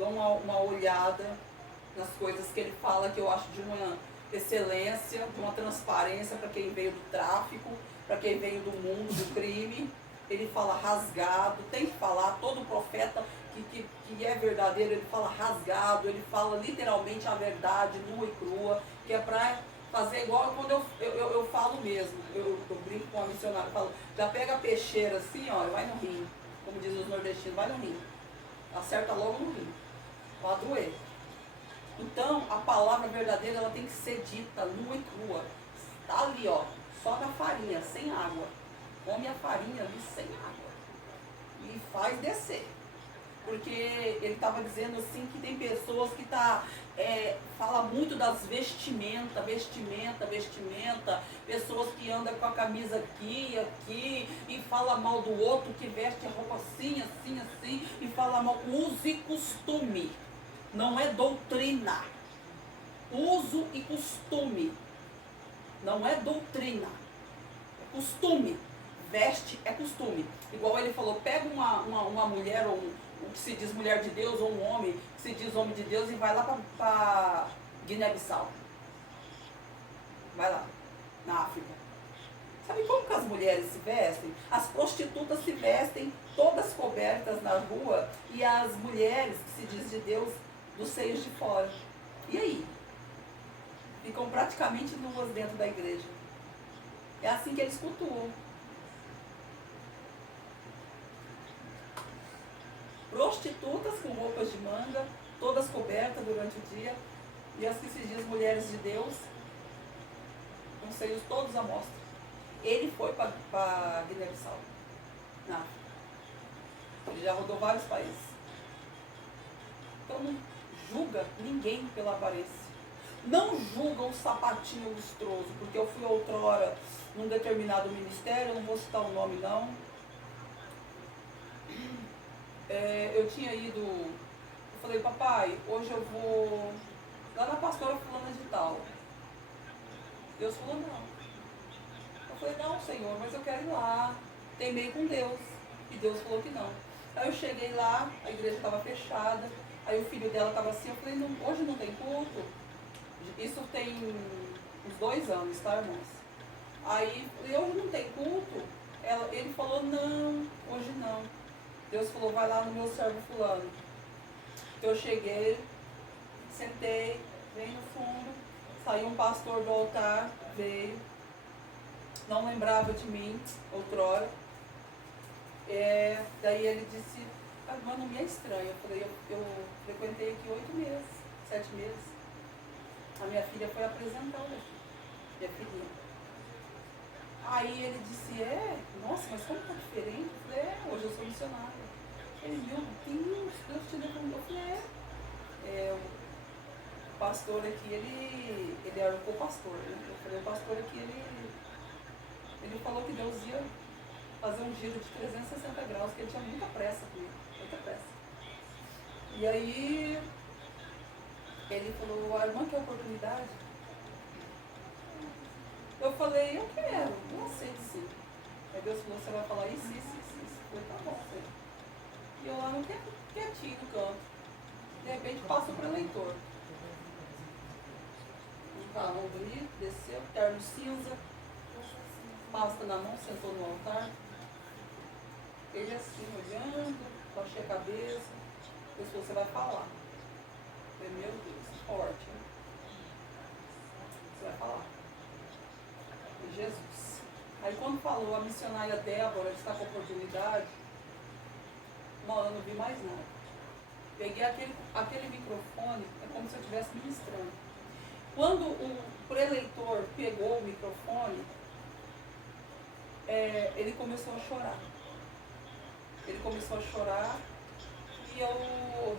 dou uma olhada nas coisas que ele fala, que eu acho de uma excelência, de uma transparência para quem veio do tráfico, para quem veio do mundo do crime. Ele fala rasgado, tem que falar, todo profeta que é verdadeiro, ele fala rasgado, ele fala literalmente a verdade, nua e crua, que é para fazer igual quando eu falo mesmo, eu brinco com a missionária, eu falo, já pega a peixeira assim, ó, vai no rim, como diz os nordestinos, vai no rim, acerta logo no rim, vai doer. Então, a palavra verdadeira, ela tem que ser dita nua e crua, tá ali, ó, só na farinha, sem água, come a farinha ali sem água, e faz descer. Porque ele estava dizendo assim que tem pessoas que fala muito das vestimenta, pessoas que andam com a camisa aqui, e fala mal do outro que veste a roupa assim, e fala mal. Uso e costume, não é doutrina. Uso e costume, não é doutrina, é costume. Veste é costume. Igual ele falou, pega uma mulher ou o que se diz mulher de Deus, ou um homem que se diz homem de Deus, e vai lá para Guiné-Bissau. Vai lá, na África. Sabe como que as mulheres se vestem? As prostitutas se vestem todas cobertas na rua, e as mulheres que se diz de Deus, dos seios de fora. E aí? Ficam praticamente nuas dentro da igreja. É assim que eles cultuam. Prostitutas com roupas de manga, todas cobertas durante o dia, e as que se diz mulheres de Deus, com seios todos à mostra. Ele foi para Guiné-Bissau. Não. Ele já rodou vários países. Então não julga ninguém pela aparência. Não julga um sapatinho lustroso, porque eu fui outrora num determinado ministério, eu não vou citar o nome não. Eu tinha ido, eu falei, papai, hoje eu vou lá na pastora fulana de tal. Deus falou, não. Eu falei, não, Senhor, mas eu quero ir lá, teimei com Deus. E Deus falou que não. Aí eu cheguei lá, a igreja estava fechada, aí o filho dela estava assim, eu falei, não, hoje não tem culto. Isso tem uns 2 anos, tá, irmãos? Aí, hoje não tem culto? Ele falou, não, hoje não. Deus falou, vai lá no meu servo fulano. Eu cheguei, sentei, bem no fundo, saiu um pastor do altar, veio, não lembrava de mim, outrora. Daí ele disse, a irmã não me é estranha. Eu falei, eu frequentei aqui 8 meses, 7 meses. A minha filha foi apresentada, minha filhinha. Aí ele disse, nossa, mas como tá diferente? Eu falei, hoje eu sou missionária. Ele, meu Deus, Deus te levou. Eu falei, o pastor aqui, ele era o co-pastor, né? Eu falei, o pastor aqui, ele falou que Deus ia fazer um giro de 360 graus, que ele tinha muita pressa comigo, muita pressa. E aí, ele falou, a irmã quer oportunidade? Eu falei, eu quero, eu aceito sim. Aí Deus falou, você vai falar isso. Eu falei, tá bom, Senhor. E eu lá no quietinho no canto. De repente passa o preleitor. Um carrão bonito, desceu, terno cinza, pasta na mão, sentou no altar. Ele assim, olhando, baixei a cabeça. Deus falou, você vai falar. Eu falei, meu Deus, forte, hein? Você vai falar. Jesus. Aí quando falou a missionária Débora está com oportunidade, eu não vi mais nada. Peguei aquele microfone, é como se eu estivesse ministrando. Quando o preleitor pegou o microfone, ele começou a chorar. Ele começou a chorar e eu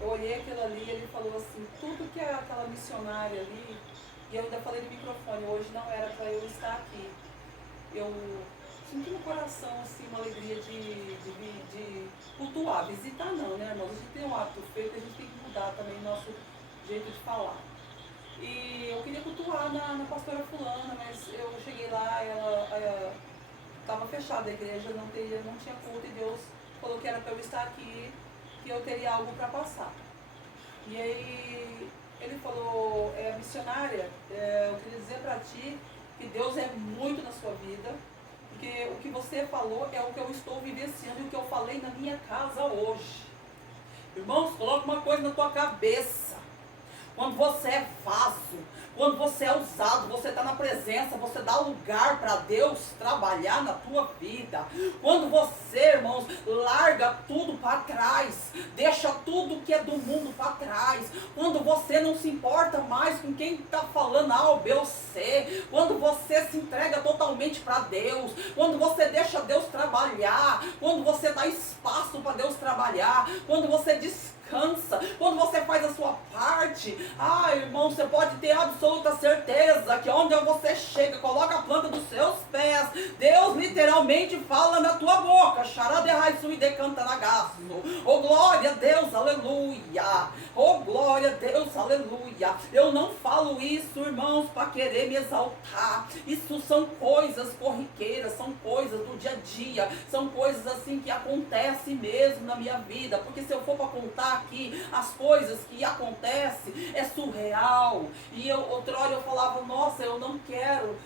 olhei aquilo ali e ele falou assim, tudo que aquela missionária ali. E eu ainda falei no microfone, hoje não era para eu estar aqui. Eu senti no coração assim, uma alegria de cultuar, visitar não, né, irmãos? A gente tem um hábito feito, a gente tem que mudar também o nosso jeito de falar. E eu queria cultuar na pastora fulana, mas eu cheguei lá, ela estava fechada a igreja, não tinha culto, e Deus falou que era para eu estar aqui, que eu teria algo para passar. E aí ele falou, missionária, eu queria dizer para ti que Deus é muito na sua vida, porque o que você falou é o que eu estou vivenciando e o que eu falei na minha casa hoje. Irmãos, coloca uma coisa na tua cabeça. Quando você é vaso, quando você é usado, você está na presença, você dá lugar para Deus trabalhar na tua vida. Quando você, irmãos, larga tudo para trás, deixa tudo que é do mundo para trás. Quando você não se importa mais com quem está falando A ou B ou C. Quando você se entrega totalmente para Deus. Quando você deixa Deus trabalhar. Quando você dá espaço para Deus trabalhar. Quando você descansa, quando você faz a sua parte, irmão, você pode ter absoluta certeza que onde você chega, coloca a planta dos seus pés, Deus literalmente fala na tua boca. Xaraderraisu e decantanagaço. Oh glória a Deus, aleluia. Oh glória a Deus, aleluia. Eu não falo isso, irmãos, para querer me exaltar. Isso são coisas corriqueiras, são coisas do dia a dia, são coisas assim que acontecem mesmo na minha vida. Porque se eu for para contar aqui as coisas que acontecem, é surreal. E outrora eu falava, nossa, eu não quero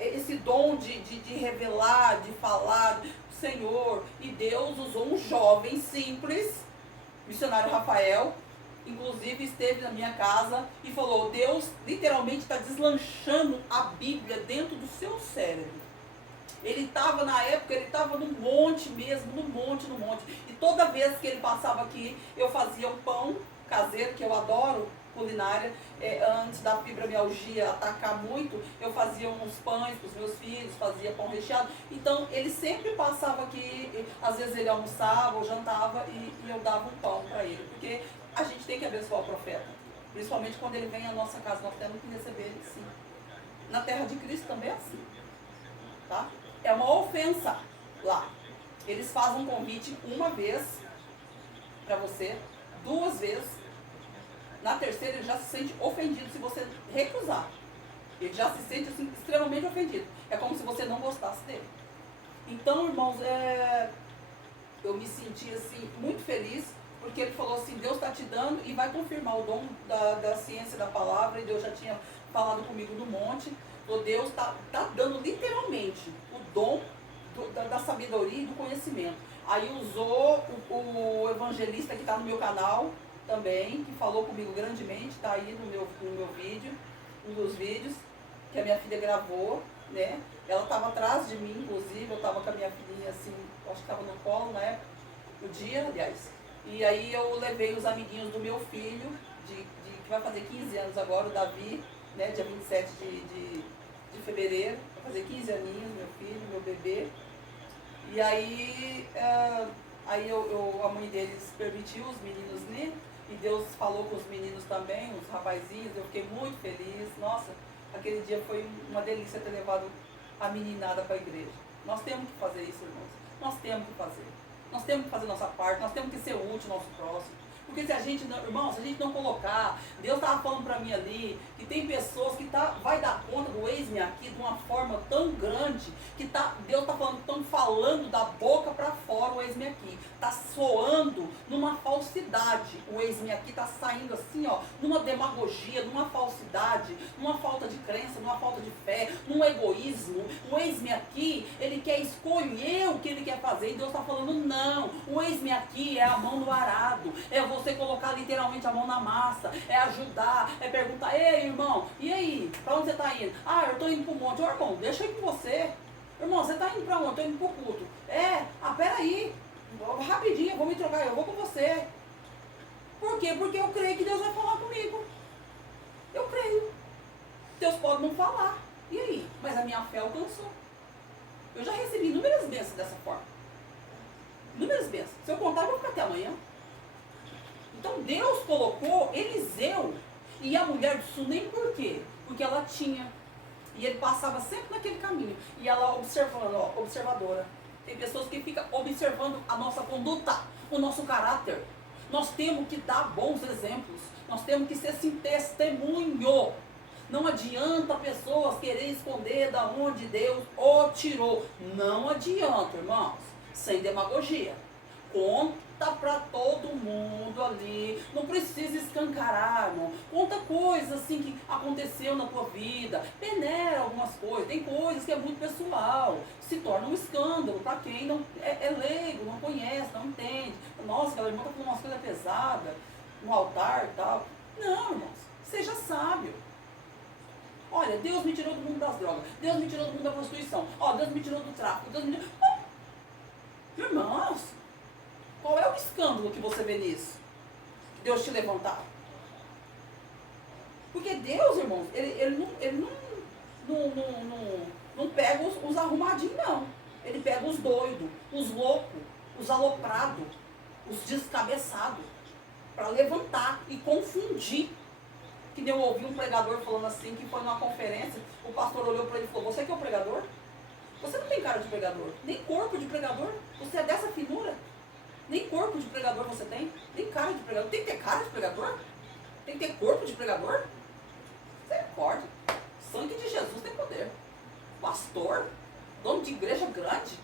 esse dom de revelar, de falar, Senhor. E Deus usou um jovem simples, missionário Rafael, inclusive esteve na minha casa e falou, Deus literalmente está deslanchando a Bíblia dentro do seu cérebro. Ele estava, na época, ele estava no monte mesmo, no monte. E toda vez que ele passava aqui, eu fazia um pão caseiro, que eu adoro culinária. Antes da fibromialgia atacar muito, eu fazia uns pães para os meus filhos, fazia pão recheado. Então, ele sempre passava aqui, às vezes ele almoçava ou jantava e eu dava um pão para ele. Porque a gente tem que abençoar o profeta. Principalmente quando ele vem à nossa casa, nós temos que receber ele sim. Na terra de Cristo também é assim. Tá? É uma ofensa lá. Eles fazem um convite uma vez para você, 2 vezes. Na terceira ele já se sente ofendido se você recusar. Ele já se sente assim, extremamente ofendido. É como se você não gostasse dele. Então, irmãos, eu me senti assim, muito feliz, porque ele falou assim, Deus está te dando e vai confirmar o dom da ciência da palavra, e Deus já tinha falado comigo no monte. O Deus está dando literalmente o dom da sabedoria e do conhecimento. Aí usou o evangelista que está no meu canal também, que falou comigo grandemente, está aí no meu vídeo, um dos vídeos que a minha filha gravou, né? Ela estava atrás de mim, inclusive, eu estava com a minha filhinha assim, acho que estava no colo na época, no dia, aliás. E aí eu levei os amiguinhos do meu filho, que vai fazer 15 anos agora, o Davi, né, dia 27 de fevereiro, vai fazer 15 aninhos, meu filho, meu bebê. E aí, a mãe deles permitiu os meninos ir, e Deus falou com os meninos também, os rapazinhos, eu fiquei muito feliz. Nossa, aquele dia foi uma delícia ter levado a meninada para a igreja. Nós temos que fazer isso, irmãos. Nós temos que fazer. Nós temos que fazer nossa parte, nós temos que ser útil ao nosso próximo. Porque se a gente não, irmãos, se a gente não colocar, Deus estava falando para mim ali, que tem pessoas que vai dar conta do eis-me aqui de uma forma tão grande, que Deus está falando, estão falando da boca para fora o eis-me aqui. Está soando numa falsidade. O eis-me aqui está saindo assim, ó, numa demagogia, numa falsidade, numa falta de crença, numa falta de fé, num egoísmo. O eis-me aqui, ele quer escolher o que ele quer fazer, e Deus está falando, não, o eis-me aqui é a mão no arado, é você colocar literalmente a mão na massa, é ajudar, é perguntar, ei irmão, e aí, para onde você está indo? Eu estou indo para o monte. Ô irmão, deixa eu ir com você. Irmão, você está indo para onde? Eu estou indo para o culto. Peraí, rapidinho, eu vou me trocar, eu vou com você. Por quê? Porque eu creio que Deus vai falar comigo. Eu creio. Deus pode não falar. E aí? Mas a minha fé alcançou. Eu já recebi inúmeras bênçãos dessa forma. Inúmeras bênçãos. Se eu contar, eu vou ficar até amanhã. Então Deus colocou Eliseu e a mulher de Sunem, por quê? Porque ela tinha. E ele passava sempre naquele caminho. E ela observando, observadora. Tem pessoas que ficam observando a nossa conduta, o nosso caráter. Nós temos que dar bons exemplos. Nós temos que ser assim, testemunho. Não adianta pessoas quererem esconder da onde Deus o tirou. Não adianta, irmãos. Sem demagogia. Conta para todo ali. Não precisa escancarar, irmão. Conta coisas assim que aconteceu na tua vida. Peneira algumas coisas. Tem coisas que é muito pessoal. Se torna um escândalo para quem não é leigo, não conhece, não entende. Nossa, aquela irmã está falando umas coisas pesadas no altar e tal. Não, irmãos. Seja sábio. Olha, Deus me tirou do mundo das drogas. Deus me tirou do mundo da prostituição. Ó, Deus me tirou do tráfico. Deus me... Irmãos, qual é o escândalo que você vê nisso? Deus te levantar. Porque Deus, irmãos, ele não pega os arrumadinhos, não. Ele pega os doidos, os loucos, os aloprados, os descabeçados, para levantar e confundir. Que nem eu ouvi um pregador falando assim, que foi numa conferência, o pastor olhou para ele e falou: você que é o pregador? Você não tem cara de pregador, nem corpo de pregador. Você é dessa finura. Nem corpo de pregador você tem, nem cara de pregador. Tem que ter cara de pregador? Tem que ter corpo de pregador? Misericórdia. O sangue de Jesus tem poder. Pastor, dono de igreja grande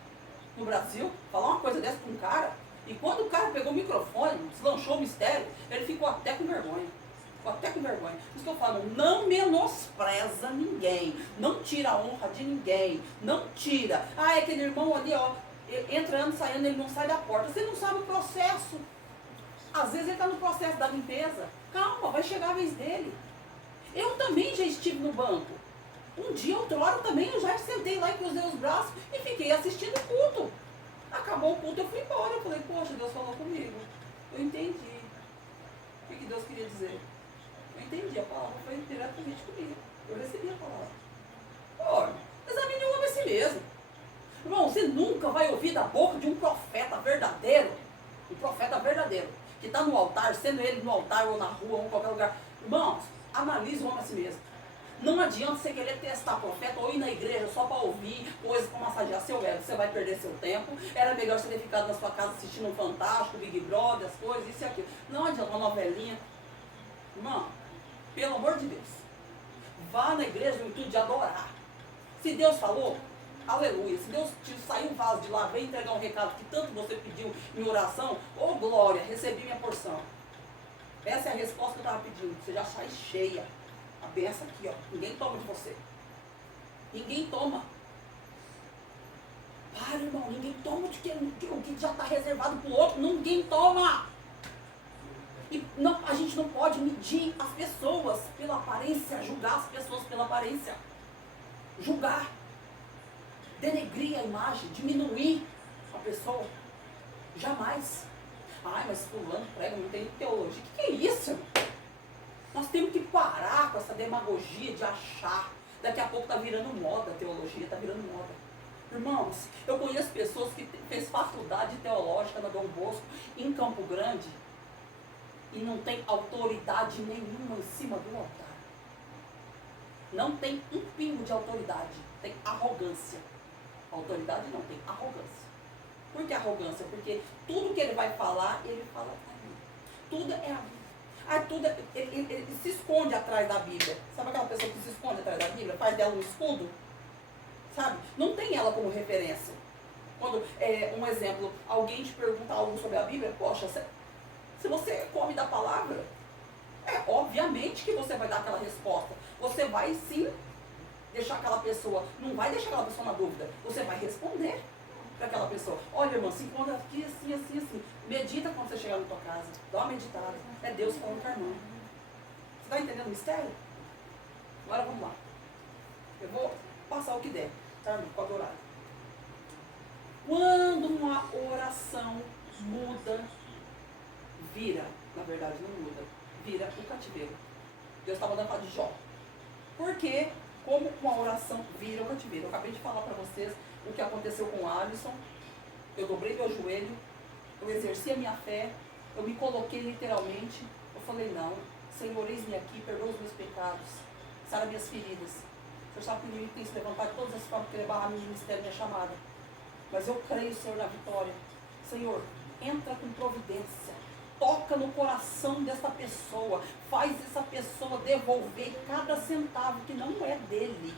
no Brasil, falar uma coisa dessa para um cara, e quando o cara pegou o microfone, deslanchou o mistério, ele ficou até com vergonha. Ficou até com vergonha. Por isso que eu falo, não menospreza ninguém, não tira a honra de ninguém, não tira. Ah, é aquele irmão ali, ó, entrando, saindo, ele não sai da porta. Você não sabe o processo. Às vezes ele está no processo da limpeza. Calma, vai chegar a vez dele. Eu também já estive no banco. Um dia, outrora também, eu já sentei lá e cruzei os braços e fiquei assistindo o culto. Acabou o culto, eu fui embora. Eu falei, poxa, Deus falou comigo. Eu entendi. O que Deus queria dizer? Eu entendi, a palavra foi diretamente comigo. Eu recebi a palavra. Ora, examine o homem a si mesmo. Irmão, você nunca vai ouvir da boca de um profeta verdadeiro, que está no altar, sendo ele no altar ou na rua ou em qualquer lugar. Irmãos, analise o homem a si mesmo. Não adianta você querer testar profeta ou ir na igreja só para ouvir coisas para massagear seu ego. Você vai perder seu tempo. Era melhor você ter ficado na sua casa assistindo um Fantástico, Big Brother, as coisas, isso e aquilo. Não adianta uma novelinha. Irmão, pelo amor de Deus, vá na igreja no intuito de adorar. Se Deus falou, aleluia. Se Deus saiu um vaso de lá, vem entregar um recado que tanto você pediu em oração, ô glória, recebi minha porção. Essa é a resposta que eu estava pedindo. Você já sai cheia. A benção aqui, ó. Ninguém toma de você. Ninguém toma. Para, irmão. Ninguém toma o que já está reservado para o outro. Ninguém toma. E não, a gente não pode medir as pessoas pela aparência. Julgar as pessoas pela aparência. Julgar. Denegrir a imagem. Diminuir a pessoa. Jamais. Ai, mas fulano prega, não tem teologia. O que é isso? Nós temos que parar com essa demagogia de achar. Daqui a pouco está virando moda a teologia, está virando moda. Irmãos, eu conheço pessoas que fez faculdade teológica na Dom Bosco, em Campo Grande, e não tem autoridade nenhuma em cima do altar. Não tem um pingo de autoridade, tem arrogância. Autoridade não, tem arrogância. Por que arrogância? Porque tudo que ele vai falar, ele fala para mim. Tudo é a Bíblia. Ele se esconde atrás da Bíblia. Sabe aquela pessoa que se esconde atrás da Bíblia? Faz dela um escudo? Sabe? Não tem ela como referência. Quando, um exemplo, alguém te pergunta algo sobre a Bíblia, poxa, se você come da palavra, obviamente que você vai dar aquela resposta. Você vai sim deixar aquela pessoa, não vai deixar aquela pessoa na dúvida. Você vai responder para aquela pessoa. Olha, irmão, se encontra aqui, assim, assim, assim. Medita quando você chegar na tua casa. Dá uma meditada. É Deus falando com a irmã. Você está entendendo o mistério? Agora vamos lá. Eu vou passar o que der, tá, irmão? Pode orar. Quando uma oração muda, vira, na verdade não muda, vira o cativeiro. Deus estava dando para de Jó. Por quê? Como uma oração vira o cativeiro. Eu acabei de falar para vocês o que aconteceu com o Alisson. Eu dobrei meu joelho, eu exerci a minha fé, eu me coloquei literalmente. Eu falei, não, Senhor, eis-me aqui, perdoa os meus pecados, sara minhas feridas. O Senhor sabe que o inimigo tem se levantado de todas as formas para querer barrar meu ministério, minha chamada. Mas eu creio, Senhor, na vitória. Senhor, entra com providência. Toca no coração dessa pessoa. Faz essa pessoa devolver cada centavo que não é dele.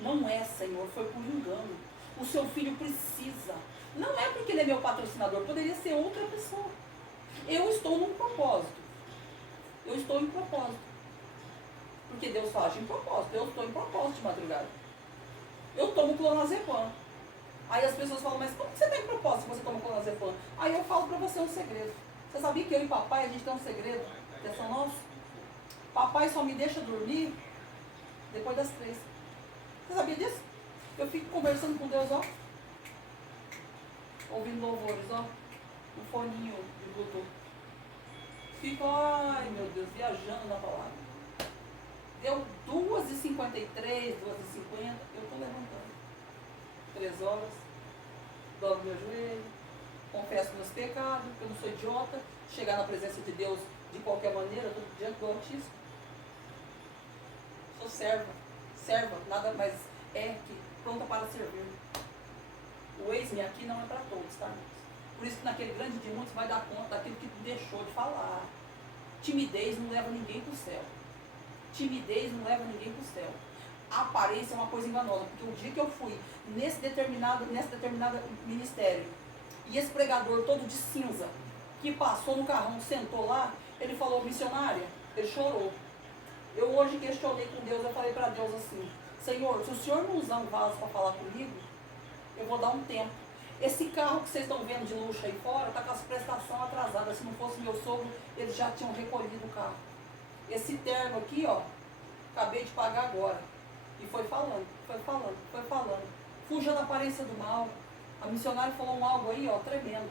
Não é, Senhor, foi por engano. O seu filho precisa. Não é porque ele é meu patrocinador, poderia ser outra pessoa. Eu estou num propósito. Eu estou em propósito. Porque Deus faz em propósito. Eu estou em propósito de madrugada. Eu tomo clonazepam. Aí as pessoas falam, mas como que você está em propósito se você toma clonazepam? Aí eu falo para você um segredo. Você sabia que eu e papai, a gente tem um segredo? Que é só nosso? Papai só me deixa dormir depois das 3. Você sabia disso? Eu fico conversando com Deus, ó. Ouvindo louvores, ó. Um foninho de Bluetooth. Fico, ai meu Deus, viajando na palavra. Deu 2h53, 2h50, eu estou levantando. 3 horas, dobro meu joelho, confesso meus pecados, porque eu não sou idiota, chegar na presença de Deus de qualquer maneira, eu estou diante do Altíssimo. Sou serva, nada mais é que pronta para servir. O eis-me aqui não é para todos, tá, irmãos? Por isso que naquele grande dia muitos vai dar conta daquilo que deixou de falar. Timidez não leva ninguém para o céu. Timidez não leva ninguém para o céu. A aparência é uma coisa enganosa, porque o dia que eu fui nessa determinada ministério, e esse pregador todo de cinza, que passou no carrão, sentou lá, ele falou, missionária, ele chorou. Eu hoje questionei com Deus, eu falei para Deus assim, Senhor, se o Senhor não usar um vaso para falar comigo, eu vou dar um tempo. Esse carro que vocês estão vendo de luxo aí fora, está com as prestações atrasadas. Se não fosse meu sogro, eles já tinham recolhido o carro. Esse terno aqui, ó, acabei de pagar agora. E foi falando. Fuja da aparência do mal. A missionária falou algo aí, ó, tremendo.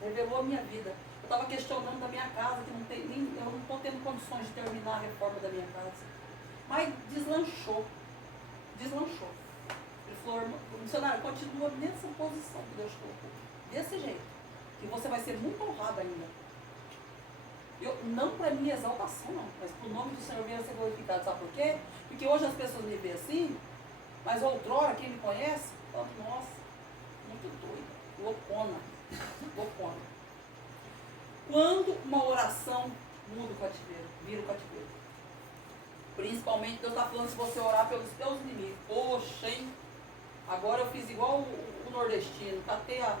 Revelou a minha vida. Eu estava questionando da minha casa, que não tem nem, eu não estou tendo condições de terminar a reforma da minha casa. Mas deslanchou. Ele falou, missionário, continua nessa posição que Deus colocou. Desse jeito. Que você vai ser muito honrado ainda. Não para minha exaltação, não. Mas para o nome do Senhor venha ser glorificado. Sabe por quê? Porque hoje as pessoas me veem assim, mas outrora, quem me conhece, fala, nossa, muito doida. Loucona. Quando uma oração muda o cativeiro, vira o cativeiro. Principalmente Deus está falando se você orar pelos teus inimigos. Poxa, hein? Agora eu fiz igual o nordestino, catei a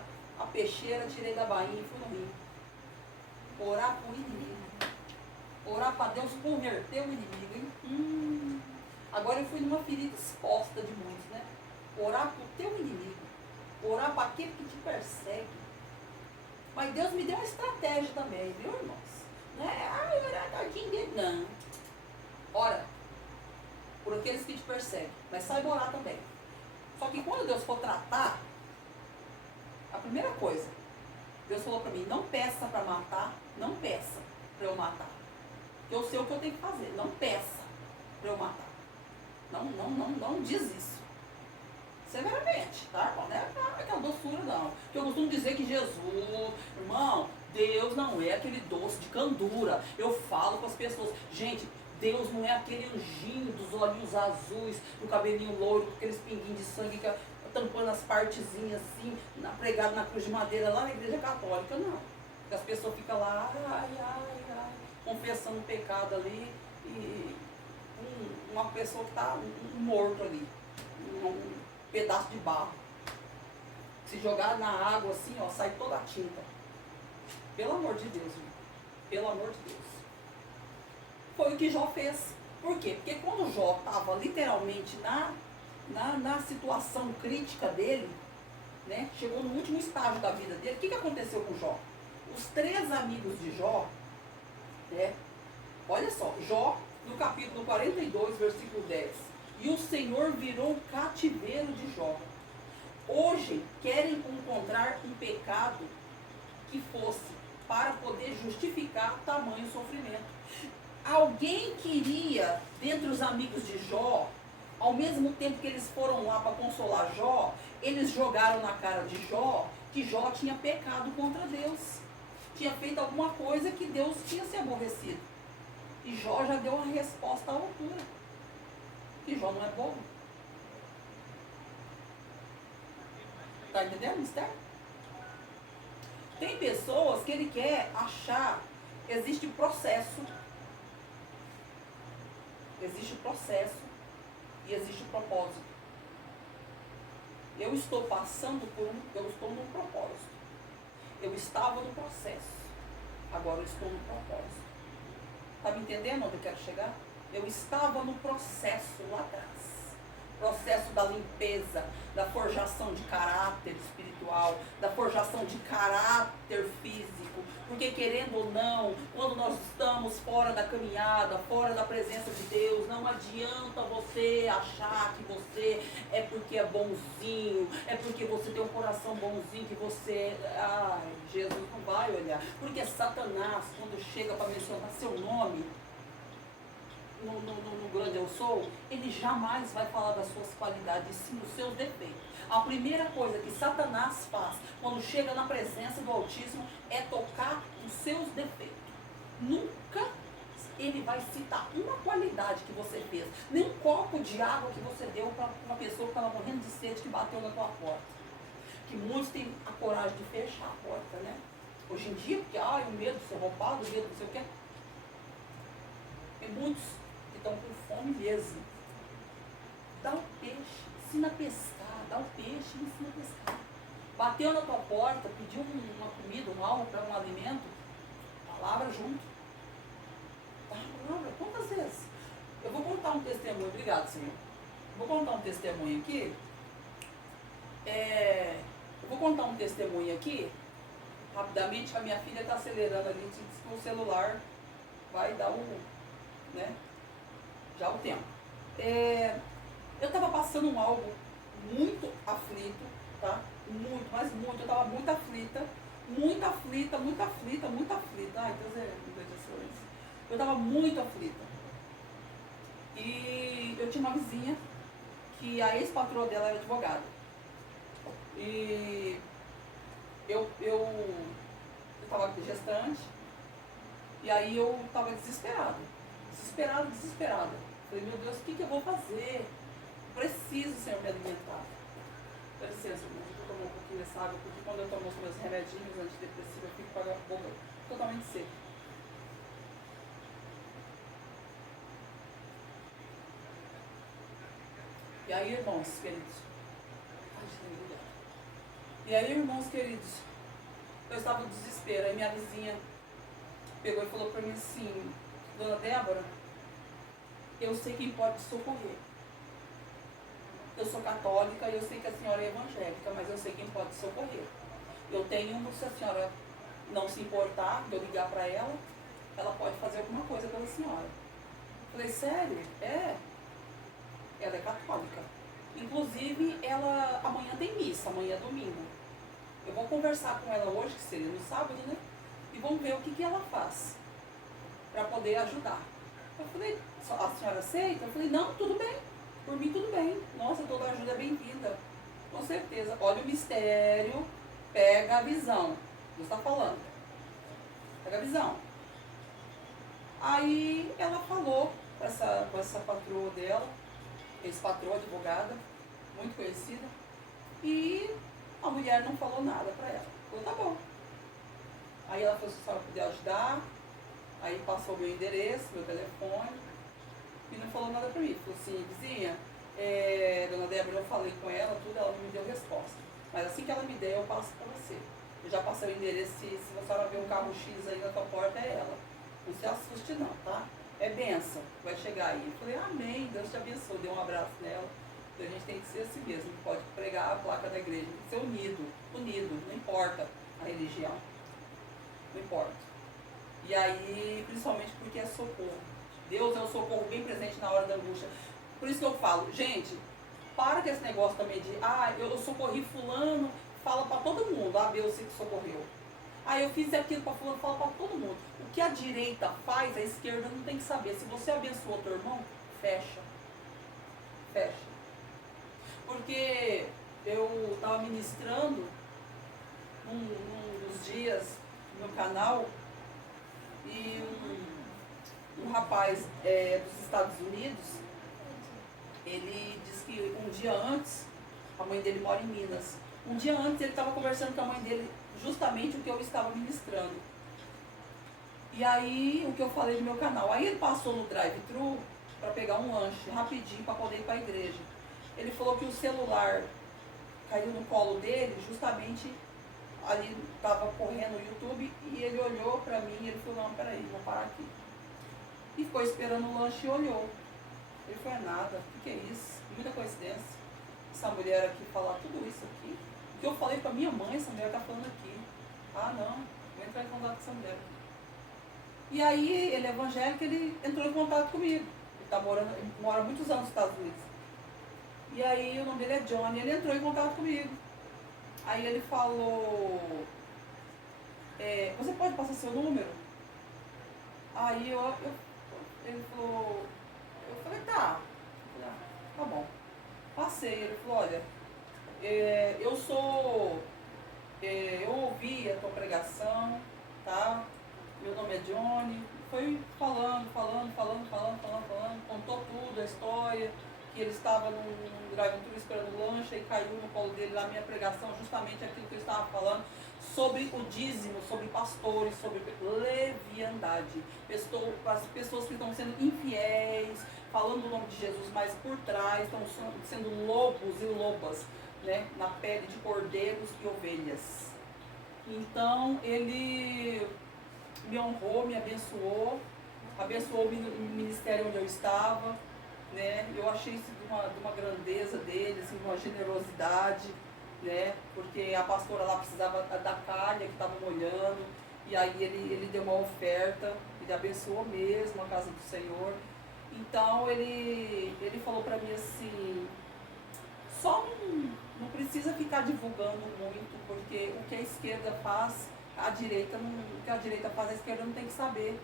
peixeira, tirei da bainha e fui no rio. Orar por inimigo. Orar para Deus converter o inimigo, hein? Agora eu fui numa ferida exposta de muitos, né? Orar para o teu inimigo. Orar para aquele que te persegue. Mas Deus me deu uma estratégia também, viu, irmãos? Não é, orar tadinho dele, não. Ora por aqueles que te perseguem. Mas saiba orar também. Só que quando Deus for tratar, a primeira coisa, Deus falou para mim, não peça para matar, não peça para eu matar. Eu sei o que eu tenho que fazer, não peça para eu matar. Não diz isso. Severamente, tá? Não é aquela doçura, não. Que eu costumo dizer que Jesus, irmão, Deus não é aquele doce de candura. Eu falo com as pessoas, gente, Deus não é aquele anjinho dos olhinhos azuis, do cabelinho loiro, com aqueles pinguinhos de sangue que tampando as partezinhas assim, pregado na cruz de madeira lá na igreja católica, não. Porque as pessoas ficam lá, ai, confessando o pecado ali, e uma pessoa que está morto ali, um pedaço de barro. Se jogar na água assim, ó, sai toda a tinta. Pelo amor de Deus, irmão. Pelo amor de Deus. Foi o que Jó fez. Por quê? Porque quando Jó estava literalmente na situação crítica dele, né, chegou no último estágio da vida dele, o que aconteceu com Jó? Os 3 amigos de Jó, né, olha só, Jó, no capítulo 42, versículo 10, e o Senhor virou o cativeiro de Jó. Hoje querem encontrar um pecado que fosse para poder justificar tamanho sofrimento. Alguém queria, dentre os amigos de Jó, ao mesmo tempo que eles foram lá para consolar Jó, eles jogaram na cara de Jó que Jó tinha pecado contra Deus. Tinha feito alguma coisa que Deus tinha se aborrecido. E Jó já deu uma resposta à altura. Que Jó não é bobo. Está entendendo o mistério? Tem pessoas que ele quer achar, existe processo. Existe processo e existe propósito. Eu estou passando eu estou num propósito. Eu estava no processo. agora eu estou no propósito. Tá me entendendo onde eu quero chegar? Eu estava no processo lá atrás. Processo da limpeza, da forjação de caráter espiritual, da forjação de caráter físico. Porque querendo ou não, quando nós estamos fora da caminhada, fora da presença de Deus, não adianta você achar que você é porque é bonzinho, é porque você tem um coração bonzinho, que você... Ai, Jesus não vai olhar. Porque Satanás, quando chega para mencionar seu nome, no grande eu sou, ele jamais vai falar das suas qualidades, sim dos seus defeitos. A primeira coisa que Satanás faz quando chega na presença do Altíssimo é tocar os seus defeitos. Nunca ele vai citar uma qualidade que você fez, nem um copo de água que você deu para uma pessoa que estava morrendo de sede, que bateu na tua porta. Que muitos têm a coragem de fechar a porta, né? Hoje em dia, porque o medo de ser roubado, o medo de não sei o quê. Tem muitos que estão com fome mesmo. Dá o peixe, ensina a pescar, dá o peixe e ensina a pescar. Bateu na tua porta, pediu uma comida, algo, um alimento, palavra junto. Palavra, quantas vezes? Eu vou contar um testemunho, obrigado, Senhor. Vou contar um testemunho aqui. Eu vou contar um testemunho aqui, rapidamente, que a minha filha está acelerando ali, diz que o celular vai dar já o tempo. Eu estava passando algo muito aflito, tá? Muito, mas muito, eu estava muito aflita. Ai, Deus é excelência. Eu estava muito aflita. E eu tinha uma vizinha que a ex-patroa dela era advogada. E eu estava gestante. E aí eu estava desesperada. Falei, meu Deus, o que eu vou fazer? Preciso, Senhor, me alimentar. Dá licença, irmão, eu vou tomar um pouquinho dessa água, porque quando eu tomo os meus remedinhos antidepressivos, eu fico com a boca totalmente seca. E aí, irmãos queridos, eu estava no desespero. Aí minha vizinha pegou e falou para mim assim, Dona Débora, eu sei quem pode te socorrer. Eu sou católica e eu sei que a senhora é evangélica, mas eu sei quem pode te socorrer. Eu tenho, se a senhora não se importar de eu ligar para ela, ela pode fazer alguma coisa pela senhora. Falei, sério? Ela é católica. Inclusive, ela amanhã tem missa, amanhã é domingo. Eu vou conversar com ela hoje, que seria no sábado, né? E vamos ver o que ela faz para poder ajudar. Eu falei, a senhora aceita? Eu falei, não, tudo bem. Por mim, tudo bem. Nossa, toda ajuda é bem-vinda. Com certeza. Olha o mistério, pega a visão. Deus está falando. Pega a visão. Aí ela falou com essa patroa dela, ex-patroa, advogada, muito conhecida, e a mulher não falou nada para ela. Falou, tá bom. Aí ela falou, se a senhora puder ajudar, aí passou meu endereço, meu telefone, e não falou nada para mim. Falou assim, vizinha, Dona Débora, eu falei com ela, tudo, ela não me deu resposta. Mas assim que ela me der, eu passo para você. Eu já passei o endereço, se a senhora ver um carro X aí na tua porta, é ela. Não se assuste não, tá? É benção, vai chegar aí. Eu falei, amém, Deus te abençoe, dei um abraço nela. Então a gente tem que ser assim mesmo, não pode pregar a placa da igreja, tem que ser unido, não importa a religião. Não importa. E aí, principalmente porque é socorro. Deus é o socorro bem presente na hora da angústia. Por isso que eu falo, gente, para com esse negócio também de, eu socorri fulano, fala para todo mundo, B ou C que socorreu. Eu fiz aquilo para fulano, fala para todo mundo. O que a direita faz, a esquerda não tem que saber. Se você abençoou teu irmão, fecha. Porque eu estava ministrando uns dias no meu canal e um rapaz dos Estados Unidos, ele disse que um dia antes, a mãe dele mora em Minas, um dia antes ele estava conversando com a mãe dele justamente o que eu estava ministrando. E aí, o que eu falei no meu canal, aí ele passou no drive-thru para pegar um lanche rapidinho para poder ir para a igreja. Ele falou que o celular caiu no colo dele justamente ali estava correndo o YouTube e ele olhou pra mim e ele falou, não, peraí, vou parar aqui. E ficou esperando o lanche e olhou. Ele falou, é nada, o que é isso? Muita coincidência. Essa mulher aqui falar tudo isso aqui. O que eu falei pra minha mãe, essa mulher está falando aqui. Ah, não, vou entrar em contato com essa mulher aqui. E aí, ele é evangélico, ele entrou em contato comigo. Ele mora muitos anos nos Estados Unidos. E aí, o nome dele é Johnny, ele entrou em contato comigo. Aí ele falou, você pode passar seu número? Aí ele falou, eu falei, tá. Eu falei, tá bom. Passei, ele falou, olha, eu ouvi a tua pregação, tá? Meu nome é Johnny. Foi falando, contou tudo, a história, que ele estava num drive-thru esperando o lanche e caiu no colo dele lá minha pregação, justamente aquilo que eu estava falando, sobre o dízimo, sobre pastores, sobre leviandade, pessoas que estão sendo infiéis, falando o nome de Jesus, mas por trás estão sendo lobos e lobas, né, na pele de cordeiros e ovelhas. Então ele me honrou, me abençoou o ministério onde eu estava, né? Eu achei isso de uma grandeza dele, assim, de uma generosidade, né? Porque a pastora lá precisava da calha que estava molhando, e aí ele deu uma oferta, ele abençoou mesmo a casa do Senhor. Então ele falou para mim assim, só não precisa ficar divulgando muito, porque o que a esquerda faz, a direita não, o que a direita faz, a esquerda não tem que saber.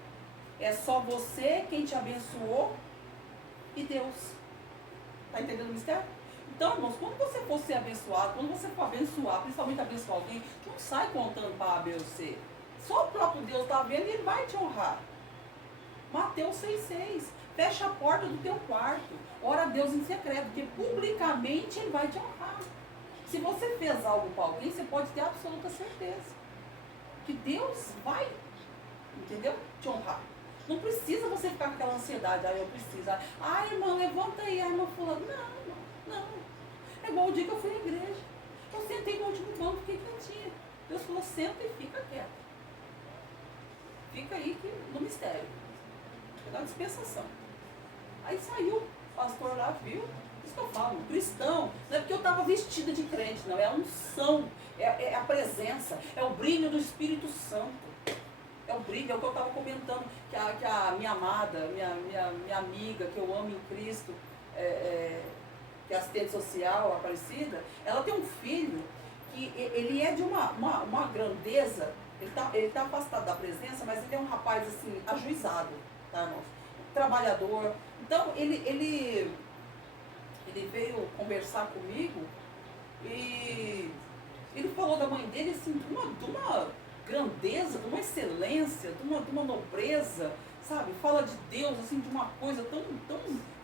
É só você quem te abençoou e Deus. Tá entendendo o mistério? Então, irmãos, quando você for ser abençoado, quando você for abençoar, principalmente abençoar alguém, não sai contando para A, B ou C. Só o próprio Deus está vendo e Ele vai te honrar. Mateus 6,6. Fecha a porta do teu quarto. Ora a Deus em secreto, porque publicamente Ele vai te honrar. Se você fez algo para alguém, você pode ter absoluta certeza que Deus vai, entendeu? Te honrar. Não precisa você ficar com aquela ansiedade, eu preciso. Irmã, levanta aí, a irmã fulano. Não. É igual o dia que eu fui à igreja. Eu sentei no último banco, fiquei quietinha. Deus falou, senta e fica quieto. Fica aí no mistério. Na dispensação. Aí saiu, o pastor lá viu, isso que eu falo, cristão, não é porque eu estava vestida de crente, não, é a unção, é a presença, é o brilho do Espírito Santo. É o brilho, é o que eu estava comentando, que a minha amada, minha amiga, que eu amo em Cristo, que é assistente social, a Aparecida, ela tem um filho que ele é de uma grandeza, ele tá afastado da presença, mas ele é um rapaz assim, ajuizado, tá, irmãos? Trabalhador. Então ele veio conversar comigo e ele falou da mãe dele assim, de uma grandeza, de uma excelência, de uma nobreza, sabe? Fala de Deus assim, de uma coisa tão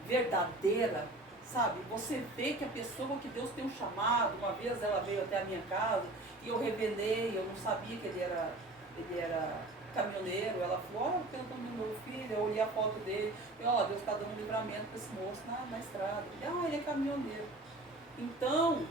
verdadeira, sabe? Você vê que a pessoa que Deus tem um chamado. Uma vez ela veio até a minha casa e eu revelei, eu não sabia que ele era caminhoneiro. Ela falou, pelo caminho do meu filho, eu olhei a foto dele, e Deus está dando um livramento para esse moço na estrada. Ele é caminhoneiro. Então,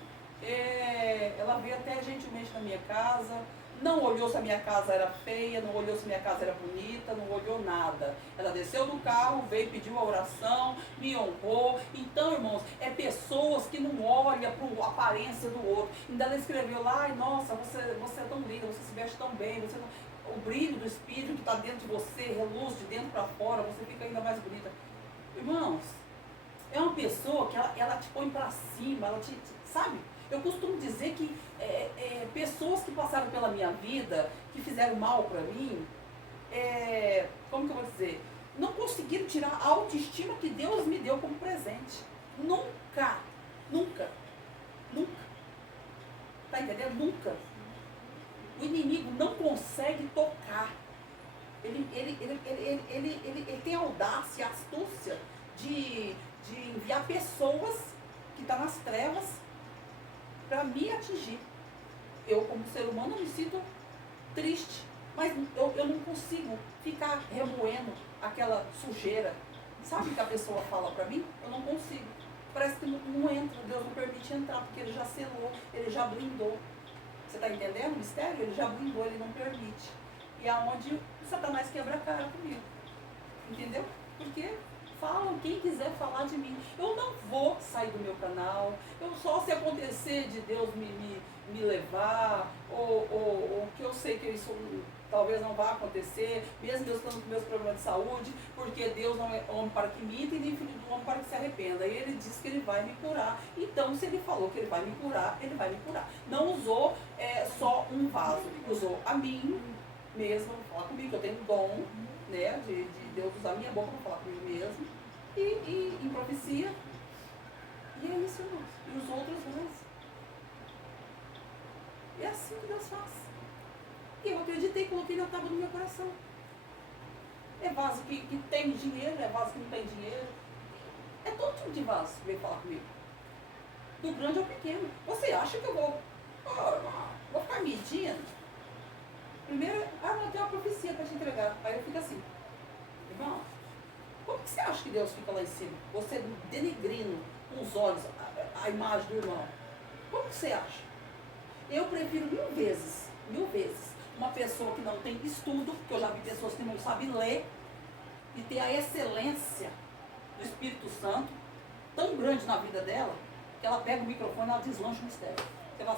ela veio até gentilmente na minha casa, não olhou se a minha casa era feia, não olhou se a minha casa era bonita, não olhou nada. Ela desceu do carro, veio, pediu a oração, me honrou. Então, irmãos, é pessoas que não olham para a aparência do outro. Ainda ela escreveu lá, nossa, você é tão linda, você se veste tão bem, o brilho do Espírito que está dentro de você, reluz de dentro para fora, você fica ainda mais bonita. Irmãos, é uma pessoa que ela te põe para cima, ela te sabe? Eu costumo dizer que pessoas que passaram pela minha vida, que fizeram mal para mim, como que eu vou dizer? Não conseguiram tirar a autoestima que Deus me deu como presente. Nunca. Tá entendendo? Nunca. O inimigo não consegue tocar. Ele tem a audácia, a astúcia de enviar pessoas que estão nas trevas para me atingir. Eu, como ser humano, me sinto triste, mas eu não consigo ficar remoendo aquela sujeira. Sabe o que a pessoa fala para mim? Eu não consigo. Parece que não entra, Deus não permite entrar, porque Ele já selou, Ele já blindou. Você está entendendo o mistério? Ele já blindou, ele não permite. E é onde Satanás quebra a cara comigo. Entendeu? Porque falam quem quiser falar de mim. Eu não vou sair do meu canal. Eu só se acontecer de Deus me levar, ou que eu sei que isso talvez não vá acontecer, mesmo Deus estando com meus problemas de saúde, porque Deus não é homem para que minta e nem filho do homem para que se arrependa. E ele diz que ele vai me curar. Então, se ele falou que ele vai me curar, ele vai me curar. Não usou só um vaso, usou a mim mesmo, falar comigo, que eu tenho dom, né, de Deus usar a minha boca para falar comigo mesmo, e em profecia. E é isso, irmãos. E os outros mais. É assim que Deus faz. E eu acreditei, coloquei na tábua do meu coração. É vaso que tem dinheiro, é vaso que não tem dinheiro. É todo tipo de vaso que vem falar comigo. Do grande ao pequeno. Você acha que eu vou ficar medindo? Primeiro, eu tenho uma profecia para te entregar. Aí eu fico assim, irmão, como que você acha que Deus fica lá em cima? Você denegrindo com os olhos a imagem do irmão. Como que você acha? Eu prefiro mil vezes, uma pessoa que não tem estudo, porque eu já vi pessoas que não sabem ler, e ter a excelência do Espírito Santo tão grande na vida dela, que ela pega o microfone e ela deslancha o mistério. Você vai